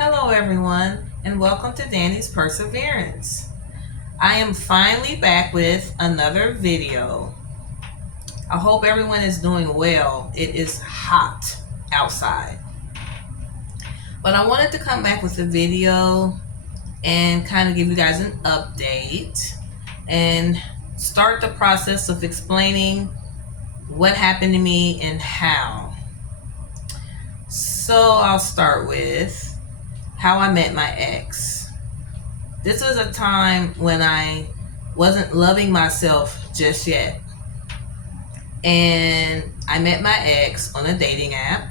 Hello, everyone, and welcome to Danny's Perseverance. I am finally back with another video. I hope everyone is doing well. It is hot outside, but I wanted to come back with a video and kind of give you guys an update and start the process of explaining what happened to me and how. So I'll start with how I met my ex. This was a time when I wasn't loving myself just yet. And I met my ex on a dating app.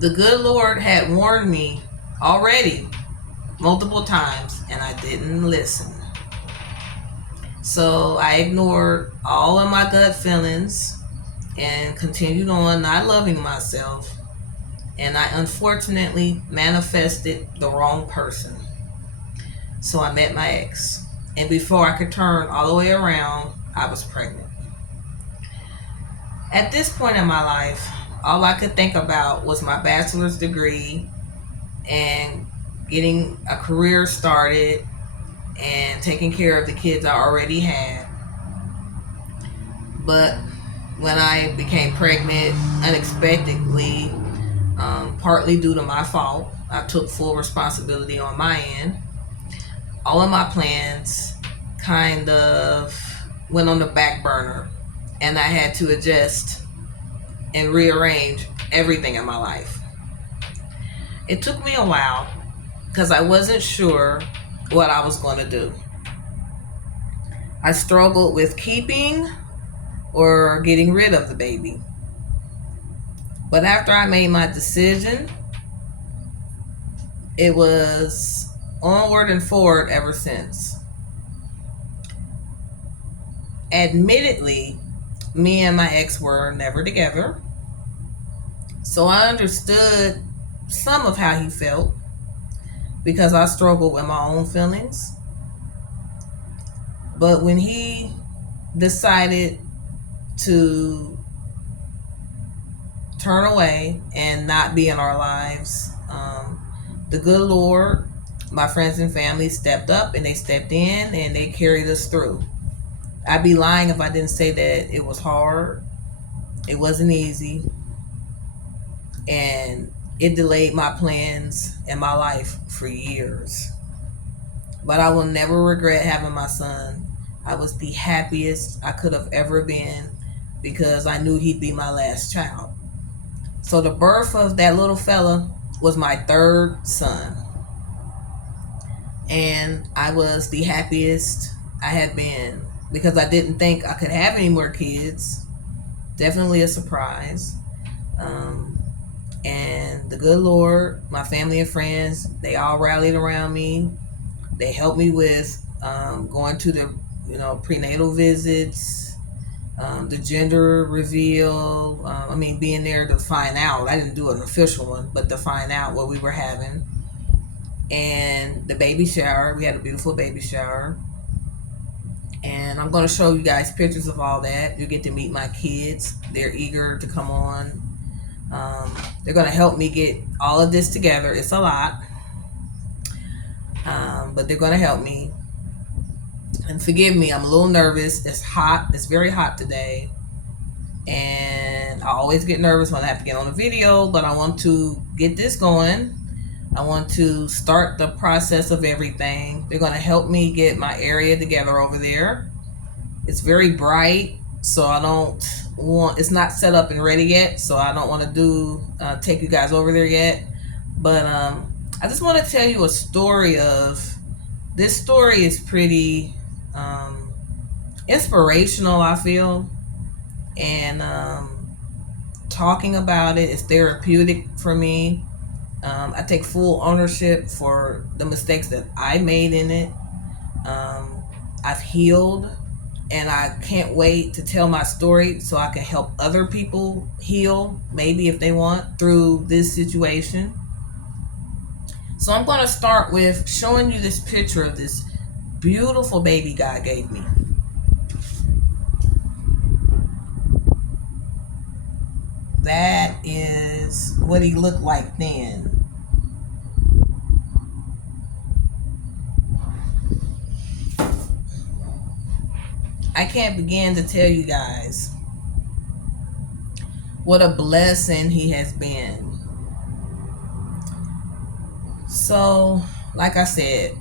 The good Lord had warned me already multiple times, and I didn't listen. So I ignored all of my gut feelings and continued on not loving myself. And I unfortunately manifested the wrong person. So I met my ex. And before I could turn all the way around, I was pregnant. At this point in my life, all I could think about was my bachelor's degree and getting a career started and taking care of the kids I already had. But when I became pregnant unexpectedly, partly due to my fault, I took full responsibility on my end. All of my plans kind of went on the back burner, and I had to adjust and rearrange everything in my life. It took me a while because I wasn't sure what I was going to do. I struggled with keeping or getting rid of the baby. But after I made my decision, it was onward and forward ever since. Admittedly, me and my ex were never together, so I understood some of how he felt because I struggled with my own feelings. But when he decided to turn away and not be in our lives, the good Lord, my friends and family stepped up and they stepped in and they carried us through. I'd be lying if I didn't say that it was hard. It wasn't easy. And it delayed my plans and my life for years. But I will never regret having my son. I was the happiest I could have ever been because I knew he'd be my last child. So the birth of that little fella was my third son. And I was the happiest I had been because I didn't think I could have any more kids. Definitely a surprise. And the good Lord, my family and friends, they all rallied around me. They helped me with going to the prenatal visits, the gender reveal. Being there to find out. I didn't do an official one, but to find out what we were having. And the baby shower. We had a beautiful baby shower. And I'm going to show you guys pictures of all that. You get to meet my kids. They're eager to come on. They're going to help me get all of this together. It's a lot. But they're going to help me. And forgive me, I'm a little nervous. It's hot. It's very hot today. And I always get nervous when I have to get on a video, but I want to get this going. I want to start the process of everything. They're going to help me get my area together over there. It's very bright, so it's not set up and ready yet, so I don't want to take you guys over there yet. But I just want to tell you a story this story is pretty inspirational, I feel. And talking about it is therapeutic for me. I take full ownership for the mistakes that I made in it. I've healed, and I can't wait to tell my story so I can help other people heal, maybe if they want, through this situation. So I'm going to start with showing you this picture of this beautiful baby God gave me. That is what he looked like then. I can't begin to tell you guys what a blessing he has been. So, like I said,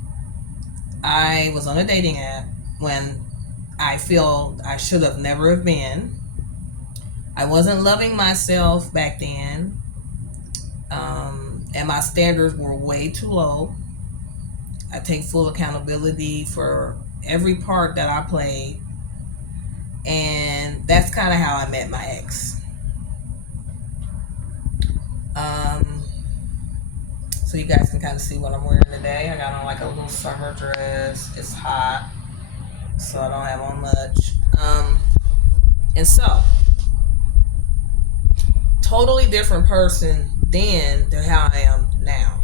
I was on a dating app when I feel I should have never have been. I wasn't loving myself back then, and my standards were way too low. I take full accountability for every part that I played, and that's kind of how I met my ex. So you guys can kind of see what I'm wearing today. I got on like a little summer dress. It's hot, so I don't have on much. And so, totally different person then than how I am now.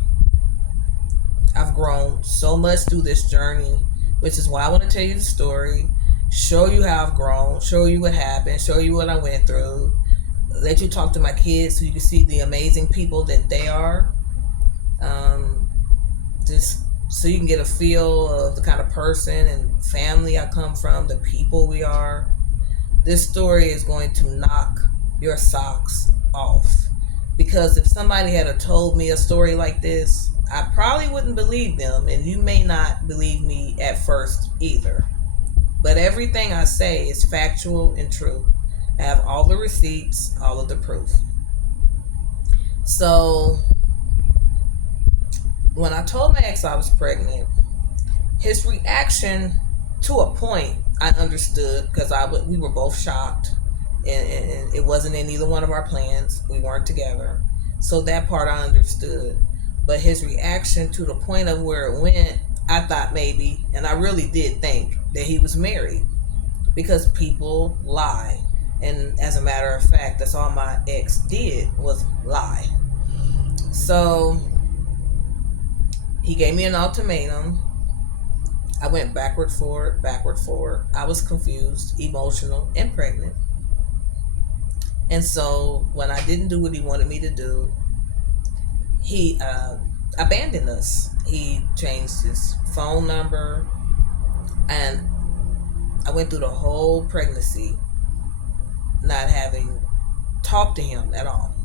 I've grown so much through this journey, which is why I want to tell you the story, show you how I've grown, show you what happened, show you what I went through, let you talk to my kids so you can see the amazing people that they are. Just so you can get a feel of the kind of person and family I come from, the people we are. This story is going to knock your socks off. Because if somebody had told me a story like this, I probably wouldn't believe them, and you may not believe me at first either. But everything I say is factual and true. I have all the receipts, all of the proof. So, when I told my ex I was pregnant, his reaction, to a point, I understood, because we were both shocked, and it wasn't in either one of our plans. We weren't together. So that part I understood. But his reaction to the point of where it went, I thought maybe, and I really did think, that he was married. Because people lie. And as a matter of fact, that's all my ex did, was lie. So he gave me an ultimatum. I went backward, forward. I was confused, emotional, and pregnant. And so when I didn't do what he wanted me to do, he abandoned us. He changed his phone number, and I went through the whole pregnancy not having talked to him at all.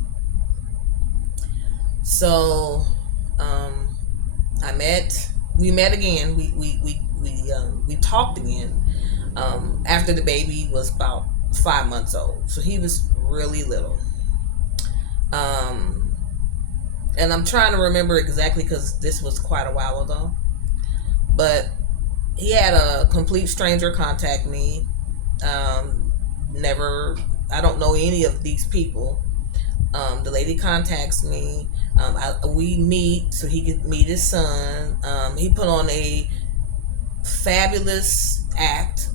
So we met again. We talked again after the baby was about 5 months old. So he was really little. And I'm trying to remember exactly because this was quite a while ago. But he had a complete stranger contact me. I don't know any of these people. The lady contacts me. We meet so he could meet his son. He put on a fabulous act.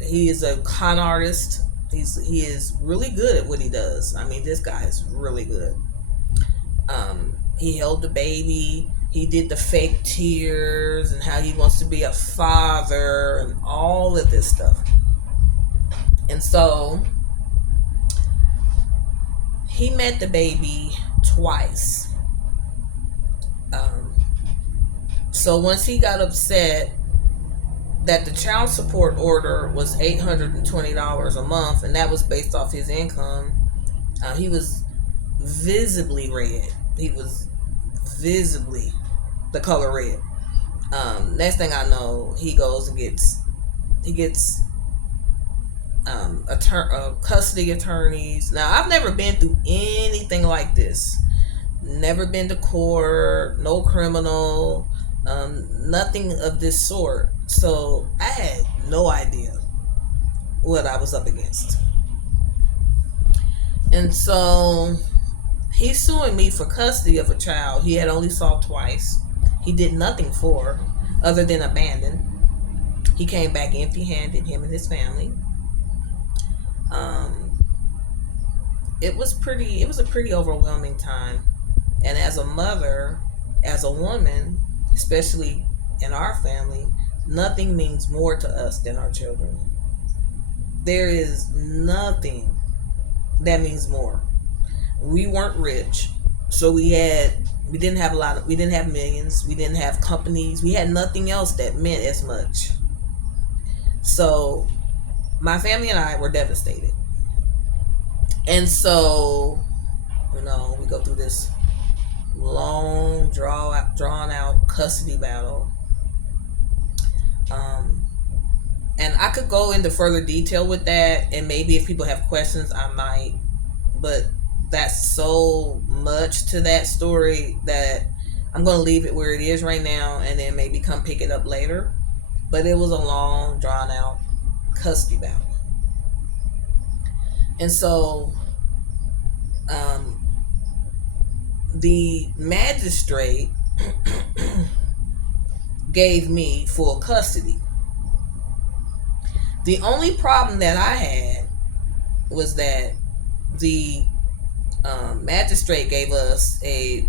He is a con artist. He is really good at what he does. I mean, this guy is really good. He held the baby. He did the fake tears and how he wants to be a father and all of this stuff. And so he met the baby twice. So once he got upset that the child support order was $820 a month, and that was based off his income, he was visibly red. He was visibly the color red. Next thing I know, he goes and gets custody attorneys. Now, I've never been through anything like this. Never been to court, no criminal, nothing of this sort. So I had no idea what I was up against. And so he's suing me for custody of a child he had only saw twice. He did nothing for other than abandon. He came back empty-handed, him and his family. It was a pretty overwhelming time. And as a mother, as a woman, especially in our family, nothing means more to us than our children. There is nothing that means more. We weren't rich, so we didn't have millions, we didn't have companies, we had nothing else that meant as much. So my family and I were devastated. And so, we go through this long, drawn out custody battle. And I could go into further detail with that, and maybe if people have questions, I might. But that's so much to that story that I'm going to leave it where it is right now, and then maybe come pick it up later. But it was a long, drawn out custody battle. And so the magistrate gave me full custody. The only problem that I had was that the magistrate gave us a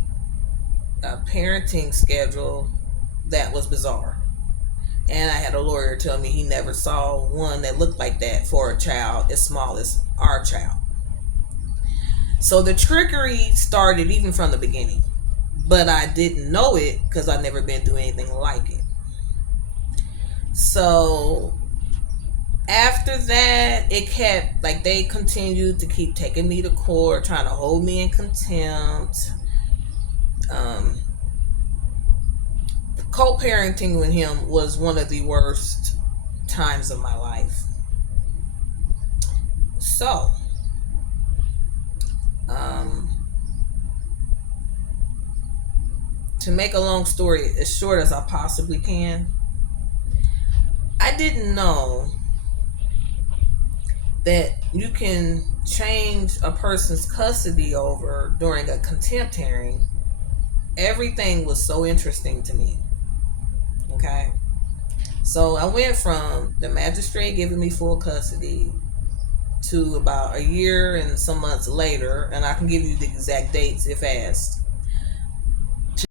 parenting schedule that was bizarre. And I had a lawyer tell me he never saw one that looked like that for a child as small as our child. So the trickery started even from the beginning. But I didn't know it because I've never been through anything like it. So after that, it kept, they continued to keep taking me to court, trying to hold me in contempt. Co-parenting with him was one of the worst times of my life. So, to make a long story as short as I possibly can, I didn't know that you can change a person's custody over during a contempt hearing. Everything was so interesting to me. Okay. So I went from the magistrate giving me full custody to about a year and some months later, and I can give you the exact dates if asked,